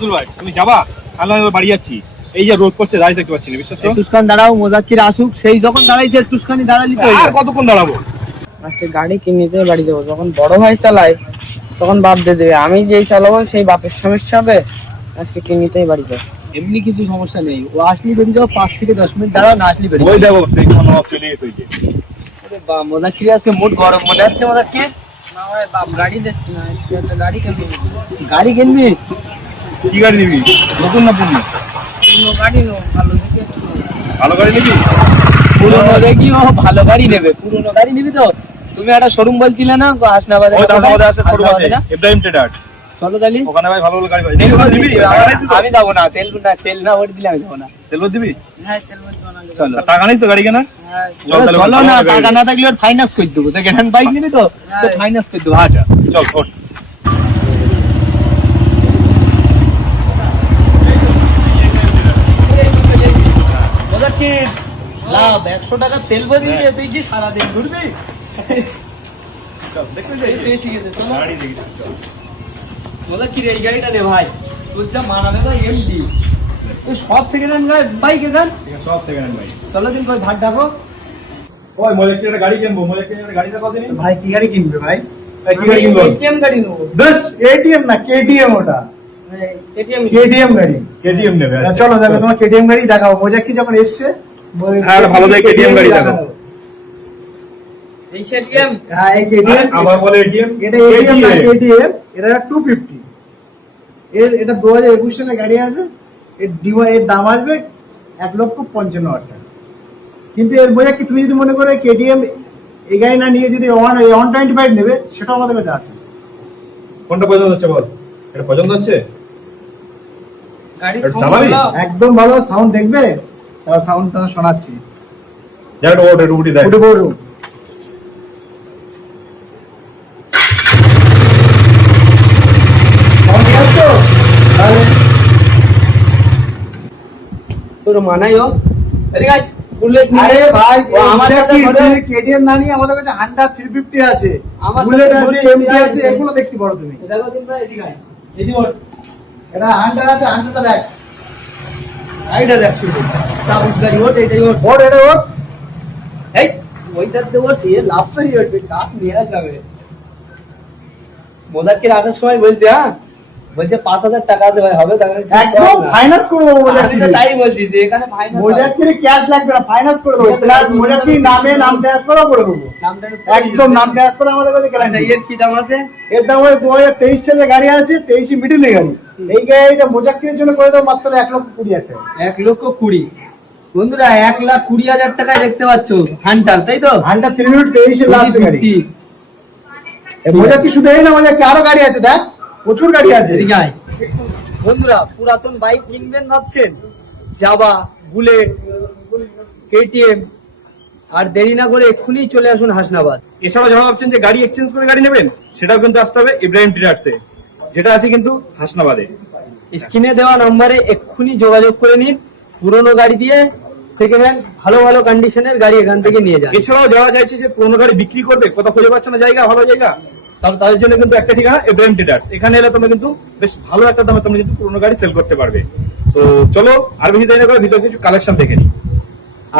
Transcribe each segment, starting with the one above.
তুমি যাবা? আমি বাড়ি যাচ্ছি। এই যে রোদ করছে, দাঁড়িয়ে দেখতে পাচ্ছি না, বিশ্বাস করো। একটুখানি দাঁড়াও, মোজাক্কির আসুক। সেই যখন দাঁড়াইছে একটুখানি দাঁড়ালি তো। আর কতক্ষণ দাঁড়াবো? আজকে গাড়ি কিনে দিয়ে বাড়ি যাবো। যখন বড় ভাই চালায় তখন বাপ দিয়ে দেবে, আমি যেই চালাবো সেই বাপের সমস্যা হবে। আজকে কিনিতেই বাড়ি যাবো। এমনি কিছু সমস্যা নেই, ও আসলি বেরিয়ে যাও, 5 থেকে 10 মিনিট দাঁড়াও, না আসলি বেরিয়ে ওই দেখো সেই নবাব চলে গেছে। ওই যে মোজাক্কির আজকে মুড গরম মনে হচ্ছে। মোজাক্কির না ভাই, বাপ গাড়ি দেখছি না, আজকে গাড়ি কিনবি। গাড়ি কিনবি? কি গাড়ি নিবি? নতুন না পুরনো? পুরনো গাড়ি নো, ভালো দেখে ভালো গাড়ি নিবি? পুরনো দেখি ও ভালো গাড়ি নেবে। পুরনো গাড়ি নিবি তো? তুমি একটা শোরুম বলছিলে না হাসনাবাদে? ইব্রাহিম ট্রেডার্স। চলো তাহলে ওখানে ভাই ভালো ভালো গাড়ি পাই। আমি যাবো না, তেল না ভরে দিলে আমি যাবো না। তেল ভরে দিবি? হ্যাঁ, তেল ভরে দেবো না। চল, টাকা নেই তো গাড়ি কেনা? চলো না, টাকা না থাকলে ফাইন্যান্স করে দেবো। সেকেন্ড হ্যান্ড বাইক নিবি তো ফাইন্যান্স করে দেবো। আচ্ছা চল ওঠ। লাভ 100 টাকা তেল ভরে দিয়ে তুই যে সারাদিন ঘুরবি। কি রে, এই গাড়িটা নে ভাই, তোর যা মানাবে না এমডি। তুই সব সেকেন্ড হ্যান্ড বাইক এখান সব সেকেন্ড হ্যান্ড বাইক। চলো দিন ভাই, ভাগ ডাকো। ওই মোলেক্কি একটা গাড়ি কিনবো। মোলেক্কি একটা গাড়িটা কত নিন? ভাই কি গাড়ি কিনবে ভাই? কি গাড়ি কিনবো? এটিএম গাড়ি নেবো। বেশ, এটিএম না কেটিএম, ওটা এটিএম কেটিএম গাড়ি। কেটিএম নেবে? চলো দেখো, তোমার কেটিএম গাড়ি দেখাবো। মোজাক্কি যখন এসছে হ্যাঁ, ভালো দেখে কেটিএম গাড়ি দেখাবো। এই এটিএম? হ্যাঁ, এই কেটিএম। আবার বলে এটিএম? এটা এটিএম না কেটিএম, এটা 250। এটা 2021 সালে গাড়ি আছে। এর দাম আসবে 1,55,000 টাকা। কিন্তু এর মোজাক্কি তুমি যদি মনে করো কেটিএম এই গাড়ি না নিয়ে যদি 125 নেবে, সেটাও আমাদের কাছে আছে। কোনটা পছন্দ হচ্ছে বল? এটা পছন্দ হচ্ছে? গাড়ি চালাবি? একদম ভালো সাউন্ড দেখবে, তার সাউন্ড তো শোনাচ্ছি। যারা ওটা রুটি দেয়। উঠে পড়ো। তোর মানাই হোক। বুলেট আরে ভাই, আমার সাথে কেটিএম না নিয়ে আমাদের কাছে হান্ডা 350 আছে, আমার বুলেট সাথে আছে, এমটি আছে, এগুলো দেখতে পারো তুমি। দেখো দিন ভাই, এদিকে আয়। এদিকে ওঠ। এটা হান্ডা আছে, হান্ডাটা দেখ। আইডা দেখ শুধু। সাউন্ড গাড়ি ওঠ, এটাই ওঠ। ওর এটা ওর এই ওইটাতে ওঠ, এ লাভ করে ওঠবে, কাপ নিয়ে যাবে। মোজাক্কির আসার সময় বলছে, হ্যাঁ বলছে 5,000 টাকা আছে ভাই, হবে? একদম ফাইনান্স করে দেবো। আমি তো তাই বলছি যে এখানে ফাইনান্স মোজাক্কির ক্যাশ লাগবে না, ফাইনান্স করে দেবো। প্লাস মোজাক্কির নামে নাম ট্রান্সফারও করে দেবো। একদম নাম ট্রান্সফার আমাদের কাছে গ্যারান্টি। এর কি দাম আছে? এর দাম হয় 2023 সালে গাড়ি আছে, 23 মিডলে গাড়ি। এই গাড়িটা মোজাক্কিরের জন্য করে দেবো মাত্র 1,20,000 টাকা। 1,20,000। বন্ধুরা 1,20,000 টাকায় দেখতে পাচ্ছ হান্টার, তাই তো? হান্ডা 323 এর লাস্ট গাড়ি। মোজাক্কি শুধু এই না, মোজাক্কি আরো গাড়ি আছে, দেখ প্রচুর গাড়ি আছে। এদিকে আয়। বন্ধুরা পুরাতন বাইক কিনবেন ভাবছেন? জাবা, বুলেট, কেটিএম, আর দেরি না করে এক্ষুনি চলে আসুন হাসনাবাদ। এছাড়াও যারা ভাবছেন যে গাড়ি এক্সচেঞ্জ করে গাড়ি নেবেন, সেটাও কিন্তু আসতে হবে ইব্রাহিম ট্রেডার্সে, যেটা আছে কিন্তু হাসনাবাদে। স্ক্রিনে দেওয়া নম্বরে এক্ষুনি যোগাযোগ করে নিন। পুরোনো গাড়ি দিয়ে সেকেন্ড হ্যান্ড ভালো ভালো কন্ডিশনের গাড়ি এখান থেকে নিয়ে যান। এছাড়াও যারা চাইছে যে পুরোনো গাড়ি বিক্রি করবে, কোথাও খুঁজে পাচ্ছে না জায়গা, ভালো জায়গা, তাহলে তাদের জন্য কিন্তু একটা ঠিকানা ইব্রাহিম ট্রেডার্স। এখানে এলে তোমরা কিন্তু বেশ ভালো একটা দামে তোমরা কিন্তু পুরোনো গাড়ি সেল করতে পারবে। তো চলো আর বেশি দেরি না করে ভিতরে কিছু কালেকশন দেখে নিই।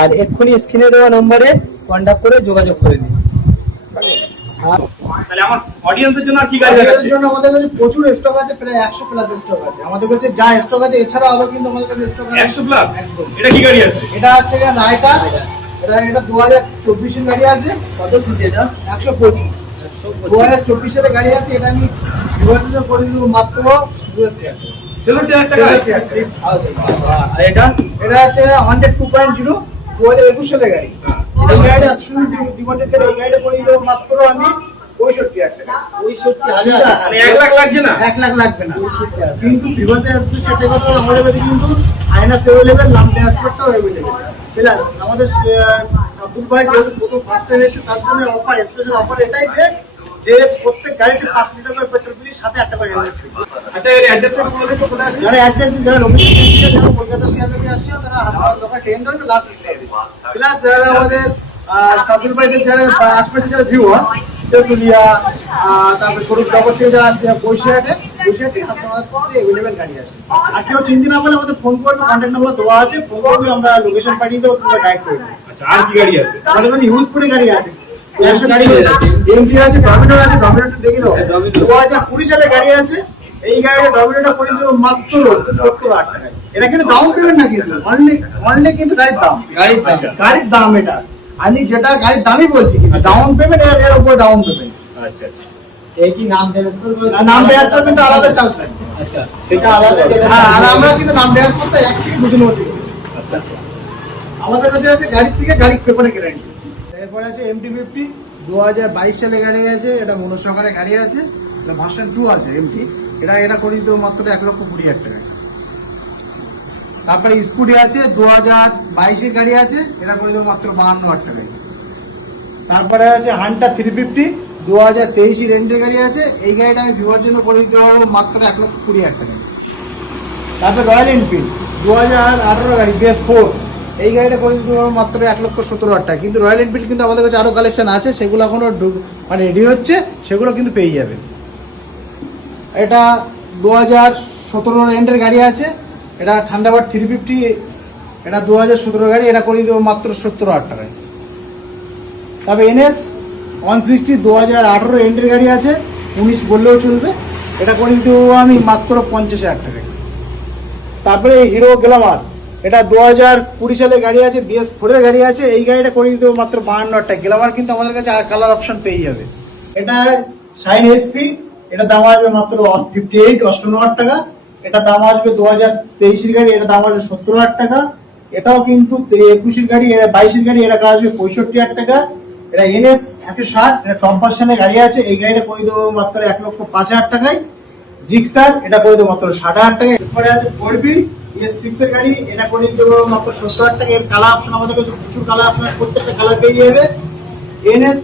আর এক্ষুনি স্ক্রিনে দেওয়া নম্বরে কন্ট্যাক্ট করে যোগাযোগ করে নিন। তাহলে আমার অডিয়েন্সের জন্য আর কি গাড়ি দেখাচ্ছে? এর জন্য আমাদের কাছে প্রচুর স্টক আছে, প্রায় 100 প্লাস স্টক আছে আমাদের কাছে। যা স্টক আছে এছাড়াও আরো কিন্তু আমাদের কাছে স্টক আছে 100 প্লাস। একদম। এটা কি গাড়ি আছে? এটা আছে রাইটা। এটা 2024 এর গাড়ি আছে। কত সিসি এটা? 125। 2024 এর গাড়ি আছে। এটা আমি বিভাজন করে দিব মাত্র 70,000 টাকা। আর এটা? এটা আছে 100 2.0 2021 সালের গাড়ি। এই গাড়িটা ডিমান্ডেড করে এই গাড়িটা করে দিব মাত্র আমি 65,000 টাকা। 65,000? মানে 1 লাখ লাগছে না? 1 লাখ লাগবে না। কিন্তু বিভাজের সেটা কথা আমাদের কাছে কিন্তু ফাইনান্স অ্যাভেলেবেল, নাম ট্রান্সফারটাও অ্যাভেলেবেল। প্লাস আমাদের সাব্বুর ভাই যেহেতু প্রথম ফার্স্ট টাইম এসে, তার জন্য অফার, স্পেশাল অফার এটাই যে প্রত্যেক গাড়িতে 5 লিটার করে পেট্রোল ফ্রি, সাথে 1 টাকা হেলমেট ফ্রি। আচ্ছা, এর অ্যাড্রেসটা বলে দিন তো কোথায় আছে? যারা অ্যাড্রেস যারা লোকেশন দিচ্ছে, যারা কলকাতা শহর থেকে আসছে, তারা হাসপাতাল লোকাল ট্রেন ধরবে লাস্ট স্টেশন। প্লাস যারা আমাদের সাব্বুর ভাইদের যারা আশপাশে যারা ভিউ হয়, তেতুলিয়া, তারপরে স্বরূপ জগৎ থেকে যারা আসছে বৈশাখে, বসিরহাটে আমাদের অ্যাভেলেবেল গাড়ি আছে। আর কেউ চিনতে না পারলে আমাদের ফোন করবে, কন্ট্যাক্ট নাম্বার দেওয়া আছে, ফোন করবে, আমরা লোকেশন পাঠিয়ে দেবো, তোমরা গাইড করে দেবো। আচ্ছা, আর কি গাড়ি আছে? আমাদের কাছে ইউজফুল গাড়ি আছে, 100 গাড়ি আছে, এমটি আছে, ডমিনার আছে, ডমিনারটা দেখে দাও। 2020 সালে গাড়ি আছে, এই গাড়িটা ডমিনারটা করে দেবো মাত্র 70,000 টাকায়। এটা কিন্তু ডাউন পেমেন্ট না, কিন্তু অনলি কিন্তু গাড়ির দাম এটা। আমি যেটা গাড়ির দামই বলছি, কিন্তু ডাউন পেমেন্ট এর উপর ডাউন পেমেন্ট। আচ্ছা আচ্ছা এই কি নাম ট্রান্সফার করে নাম ট্রান্সফার কিন্তু আলাদা চার্জ লাগে। আচ্ছা সেটা আলাদা হ্যাঁ, আর আমরা কিন্তু নাম ট্রান্সফার করতে 1 থেকে 2 দিনের মধ্যে করি। আচ্ছা আচ্ছা আমাদের কাছে আছে গাড়ির থেকে গাড়ির পেপারে গ্যারান্টি। এরপরে আছে MT-50, 2022 সালে গাড়ি আছে, এটা মনোসহকারে গাড়ি আছে, এটা ভার্সন 2 আছে MT। এটা করে দিতে মাত্র 1,20,000 টাকা। তারপরে স্কুটি আছে, 2022 এর গাড়ি আছে, এটা করে দেবো মাত্র 52,000 টাকায়। তারপরে আছে হান্টার 350, 2023 রেন্টের গাড়ি আছে, এই গাড়িটা আমি বিবাহের জন্য করে দিতে পারবো মাত্র 1,20,000 টাকায়। তারপরে রয়্যাল এনফিল্ড 2018 গাড়ি BS4, এই গাড়িটা করে দিতে পারবো মাত্র 1,17,000 টাকা। কিন্তু রয়্যাল এনফিল্ড কিন্তু আমাদের কাছে আরো কালেকশন আছে, সেগুলো এখনো মানে রেডি হচ্ছে, সেগুলো কিন্তু পেয়ে যাবে। এটা 2017 রেন্টের গাড়ি আছে, এটা থান্ডারবার্ড 350, এটা 2017 গাড়ি, এটা করে দেবো মাত্র 70,000 টাকায়। তবে NS 160 2018 রেন্টের গাড়ি আছে, 19 বললেও চলবে, এটা করে দেবো আমি মাত্র 50,000 টাকায়। তারপরে হিরো গ্ল্যামার, এটা 2020 সালে গাড়ি আছে, BS4 এর গাড়ি আছে, এই গাড়িটা করে দেবো মাত্র 52,000 টাকা। গ্ল্যামার কিন্তু আমাদের কাছে আর কালার অপশন পেয়ে যাবে। এটা শাইন SP, এটা দাম আসবে মাত্র 58,000 টাকা। এটা দাম আসবে 2023 এর গাড়ি, এটা দাম আসবে 70,000 টাকা। এটাও কিন্তু 21 এর গাড়ি, এটা 22 এর গাড়ি, এটা আসবে 65,000 টাকা। এটা NS 160, এটা টপ ভার্সনের গাড়ি আছে, এই গাড়িটা করে দেবো মাত্র 1,05,000 টাকায়। জিক্সার, এটা করে দেবো মাত্র 60,000 টাকায়। এরপরে আছে 4B S6 এর গাড়ি, এটা করে দেবো মাত্র 70,000 টাকা। এর কালার অপশন আমাদের কাছে প্রচুর কালার অপশন, প্রত্যেকটা কালার পেয়ে যাবে। NS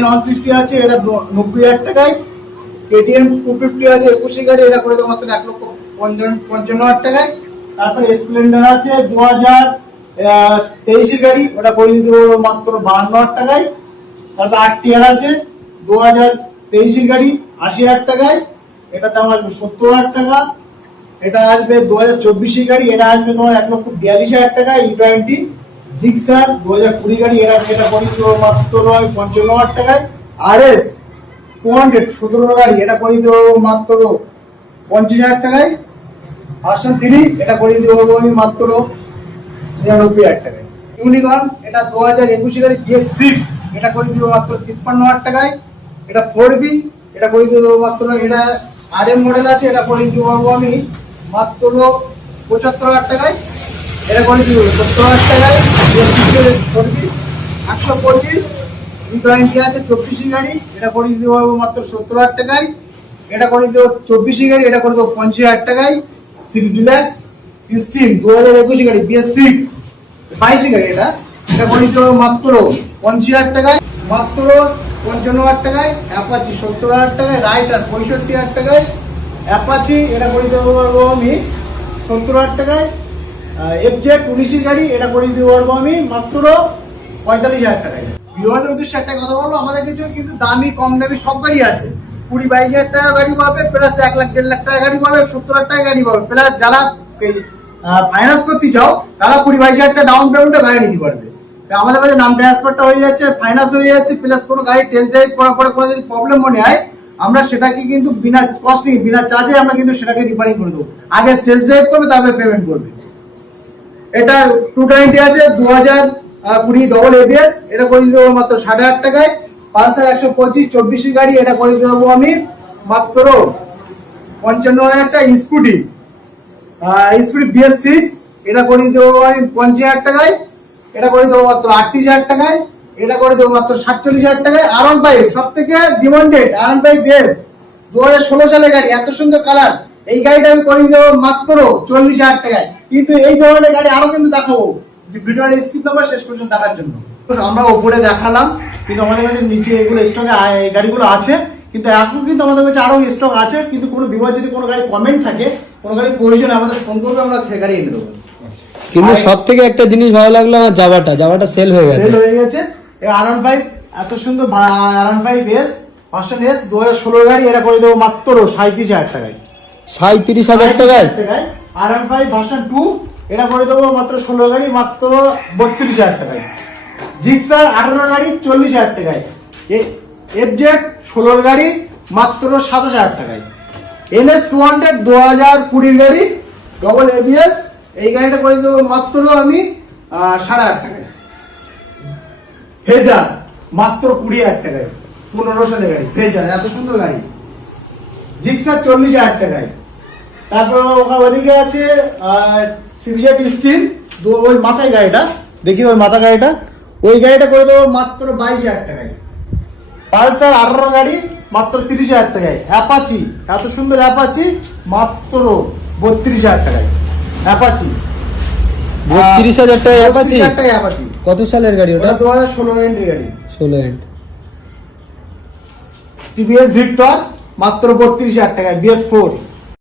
N160 আছে, এটা 90,000 টাকায়। KTM 250 আছে 21 এর গাড়ি, এটা করে দেবো মাত্র 1,55,000 টাকায়। তারপরে স্প্লেন্ডার আছে 2023 এর গাড়ি, ওটা করে দিতে পারবো মাত্র 52,000 টাকায়। তারপর RTR আছে 2023 এর গাড়ি, 80,000 টাকায়, এটা দাম আসবে 70,000 টাকা। এটা আসবে 2024 এর গাড়ি, এটা আসবে তোমার 1,42,000 টাকা। E20 জিক্সার 2020 গাড়ি, এটা করে দিতে পারবো মাত্র 55,000 টাকায়। RS 200 17 গাড়ি, এটা করে দিতে পারবো মাত্র 50,000 টাকায়। ভার্সন 3, এটা করে দিতে পারবো আমি মাত্র 99,000 টাকায়। ইউনিকর্ন, এটা 2021 গাড়ি BS6, এটা করে দিতে মাত্র 53,000 টাকায়। এটা 4B, এটা করে দিতে মাত্র, এটা RM মডেল আছে, এটা করে দিতে পারবো আমি মাত্র 75,000 টাকায়। এটা করে দিব 70,000 টাকায়। BS6 এর 4B 125, E20 আছে 24 গাড়ি, এটা করে দিতে পারবো মাত্র 70,000 টাকায়। এটা করে দিতে 24 গাড়ি, এটা করে দেবো 50,000 টাকায়। সিটি ডিলাক্স 16 2021 গাড়ি BS6 22 গাড়ি, এটা করে দিতে পারবো মাত্র 50,000 টাকায়, মাত্র 55,000 টাকায়। অ্যাপাচি 70,000 টাকায়। রাইটার 65,000 টাকায়। অ্যাপাচি, এটা করে দিতে পারবো আমি 70,000 টাকায়। FZ 19 গাড়ি, এটা করে দিতে পারবো আমি মাত্র 45,000 টাকায়। বিবাহের উদ্দেশ্যে একটা কথা বলবো, আমাদের কিছু কিন্তু দামি কম দামি সব গাড়ি আছে। 20-22,000 টাকা গাড়ি পাবে, প্লাস 1,00,000-1,50,000 টাকা গাড়ি পাবে, 70,000 টাকা গাড়ি পাবে, প্লাস যারা ফাইন্যান্স করতে চাও তারা 20-22,000 টাকা ডাউন পেমেন্টে গাড়ি নিতে পারবে। আমাদের কাছে নাম ট্রান্সফারটা হয়ে যাচ্ছে, ফাইন্যান্স হয়ে যাচ্ছে, প্লাস কোনো গাড়ি টেস্ট ড্রাইভ করার পরে কোনো যদি প্রবলেম মনে হয়, আমরা সেটাকে কিন্তু বিনা কস্টিং বিনা চার্জে আমরা কিন্তু সেটাকে রিপেয়ারিং করে দেবো। আগে টেস্ট ড্রাইভ করবে, তারপরে পেমেন্ট করবে। এটা 220 আছে 2020 ডবল ABS, এটা করে দিতে পারবো মাত্র 60,000 টাকায়। পালসার 125 24 গাড়ি, এটা করে দিতে পারবো আমি মাত্র 55,000 টাকা। স্কুটি BS6, এটা করে দিতে পারবো আমি 50,000 টাকায়। এটা করে দেবো মাত্র 38,000 টাকায়। এটা করে দেবো মাত্র 47,000 টাকায়। R15 সব থেকে ডিমান্ডেড, R15 বেস 2016 সালে গাড়ি, এত সুন্দর কালার, এই গাড়িটা আমি করে দেবো মাত্র 40,000 টাকায়। কিন্তু এই ধরনের গাড়ি আরো কিন্তু দেখাবো, ভিডিওটা স্কিপ করবো শেষ পর্যন্ত দেখার জন্য। আমরা উপরে দেখালাম, কিন্তু আমাদের কাছে নিচে এগুলো স্টকে এই গাড়িগুলো আছে, কিন্তু এখন কিন্তু আমাদের কাছে আরো স্টক আছে। কিন্তু কোনো বিভাগ যদি কোনো গাড়ি কমেন্ট থাকে, কোনো গাড়ি প্রয়োজন, আমাদের ফোন করবে, আমরা গাড়ি এনে দেবো। কিন্তু সব থেকে একটা জিনিস ভালো লাগলো আমার, জাভাটা সেল হয়ে গেছে। এই R15 এত সুন্দর R15 বেস ভার্সন S 2016 গাড়ি, এটা করে দেবো মাত্র 37,000 টাকায়। 37,000 টাকায়। R15 ভার্সন 2 এটা করে দেবো মাত্র 16 গাড়ি মাত্র 32,000 টাকায়। জিক্সার 18 গাড়ি 40,000 টাকায়। এফজেড 16 গাড়ি মাত্র 27,000 টাকায়। NS 200 2020 গাড়ি ডবল ABS, এই গাড়িটা করে দেবো মাত্র আমি 8,500 টাকায়। ফেজার মাত্র 20,000 টাকায়, 15 সালের গাড়ি ফেজার, এত সুন্দর গাড়ি। জিক্সার 40,000 টাকায়। তারপর ওদিকে আছে সিভিজেট স্টিল, ওই মাথায় গাড়িটা দেখি, ওই মাথা গাড়িটা, ওই গাড়িটা করে দেবো মাত্র 22,000 টাকায়। পালসার 18 গাড়ি মাত্র 30,000 টাকায়। অ্যাপাচি, এত সুন্দর অ্যাপাচি মাত্র 32,000 টাকায়। অ্যাপাচি 32,000 টাকায় অ্যাপাচি। 32,000 টাকায় অ্যাপাচি। কত সালের গাড়ি ওটা? ওটা 2016 এন্ট্রি গাড়ি। 16 এন্ড। টিভিএস ভিক্টর মাত্র 32,000 টাকায়। BS4